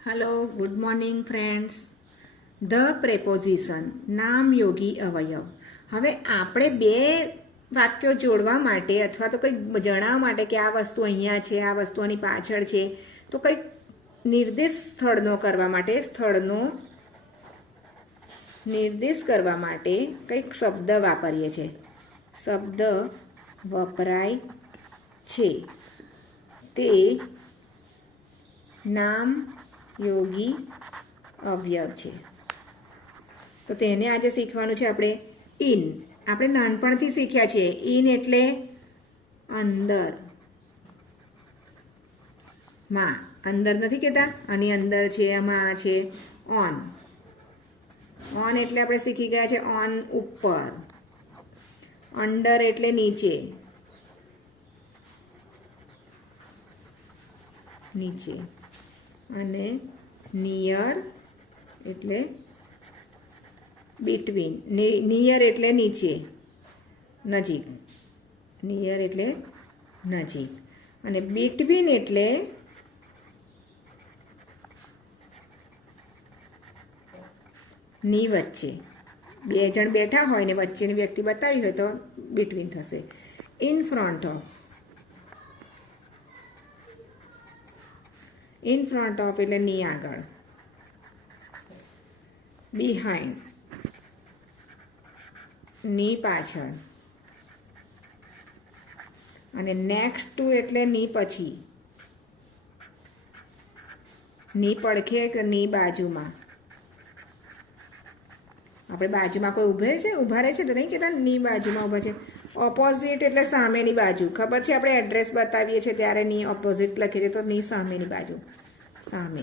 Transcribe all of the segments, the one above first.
Hello, good morning friends. The preposition નામયોગી અવયવ. હવે આપણે બે વાક્યો જોડવા માટે અથવા તો કંઈક જણાવવા માટે કે આ વસ્તુ અહીંયા છે, આ વસ્તુ આની પાછળ છે, તો કંઈક નિર્દેશ સ્થળનો કરવા માટે સ્થળનો નિર્દેશ કરવા માટે કંઈક શબ્દ વાપરીએ છીએ. શબ્દ વપરાય છે તે નામ યોગી અવયવ છે. તો તેને આજે શીખવાનું છે આપણે. ઇન આપણે નાનપણથી શીખ્યા છીએ. ઇન એટલે અંદર, માં અંદર નથી કહેતા, આની અંદર છે, આમાં છે. ઓન, ઓન એટલે આપણે શીખી ગયા છે ઓન ઉપર. અંડર એટલે નીચે, નીચે. અને નિયર એટલે બિટવીન. નિયર એટલે નીચે, નજીક. નિયર એટલે નજીક. અને બિટવીન એટલે ની વચ્ચે. બે જણ બેઠા હોય ને વચ્ચેની વ્યક્તિ બતાવી હોય તો બિટવીન થશે. In front of, in front of એટલે ની આગળ. બિહાઇન્ડ, ની પાછળ. અને નેક્સ્ટ ટુ એટલે ની પછી, ની પડખે કે ની બાજુમાં. આપણે બાજુમાં કોઈ ઊભા રહે છે તો નહીં કહેતા ની બાજુમાં ઊભા છે. ઓપોઝિટ એટલે સામેની બાજુ. ખબર છે, આપણે એડ્રેસ બતાવીએ છીએ ત્યારે ની ઓપોઝિટ લખી દે તો ની સામેની બાજુ, સામે.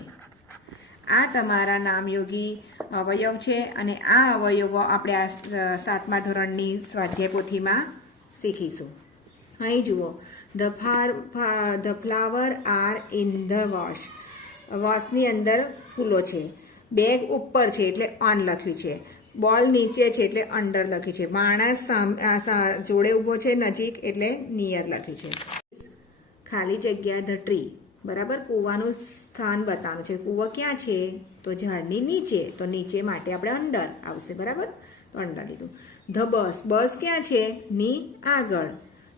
આ તમારા નામયોગી અવયવ છે અને આ અવયવો આપણે આ 7મા ધોરણની સ્વાધ્યાય પોથીમાં શીખીશું. અહીં જુઓ, the flower are in the vase. વોશની અંદર ફૂલો છે. બેગ ઉપર છે એટલે ઓન લખ્યું છે. બોલ નીચે છે એટલે અંડર લખ્યું છે. માણસ જોડે ઊભો છે નજીક એટલે નિયર લખ્યું છે. ખાલી જગ્યા ધ ટ્રી. બરાબર, કૂવાનું સ્થાન બતાવવાનું છે. કૂવો ક્યાં છે? તો ઝાડની નીચે, તો નીચે માટે આપણે અંડર આવશે. બરાબર, તો અંડર લીધું. ધ બસ, બસ ક્યાં છે? ની આગળ,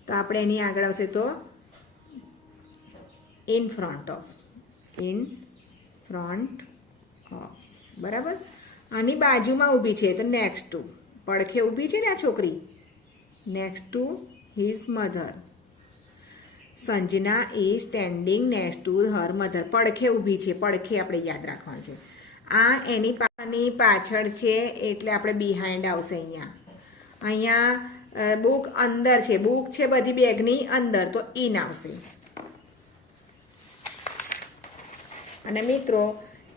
તો આપણે એની આગળ આવશે તો in front of, in front of. બરાબર, આની બાજુમાં ઊભી છે તો નેક્સ્ટ ટુ. પડખે ઊભી છે ને આ છોકરી, next to his mother. Sanjana is standing next to her mother. પડખે ઊભી છે, પડખે આપણે યાદ રાખવાનું છે. આ એની પાછળ છે એટલે આપણે બિહાઇન્ડ આવશે. અહીંયા બુક અંદર છે, બુક છે બધી બેગની અંદર, તો ઇન આવશે. અને મિત્રો,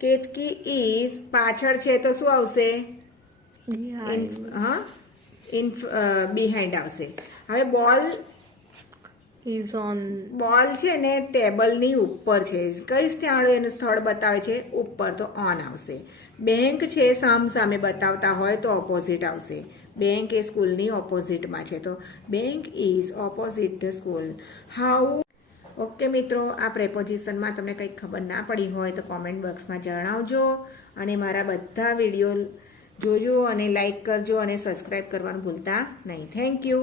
કેતકી ઇઝ પાછળ છે તો શું આવશે? બિહાઇન્ડ આવશે. હવે બોલ ઇઝ ઓન. બોલ છે ને ટેબલની ઉપર છે. કઈ સ્થળ એનું સ્થળ બતાવે છે? ઉપર, તો ઓન આવશે. બેંક છે સામે બતાવતા હોય તો ઓપોઝિટ આવશે. બેંક એ સ્કૂલની ઓપોઝિટમાં છે તો bank is opposite the school. How. Okay મિત્રો, આ પ્રેપોઝિશનમાં તમને કંઈક ખબર ના પડી હોય તો કોમેન્ટ બોક્સમાં જણાવજો. અને મારા બધા વિડીયો જોજો અને લાઈક કરજો અને સબસ્ક્રાઈબ કરવાનું ભૂલતા નહીં. Thank you.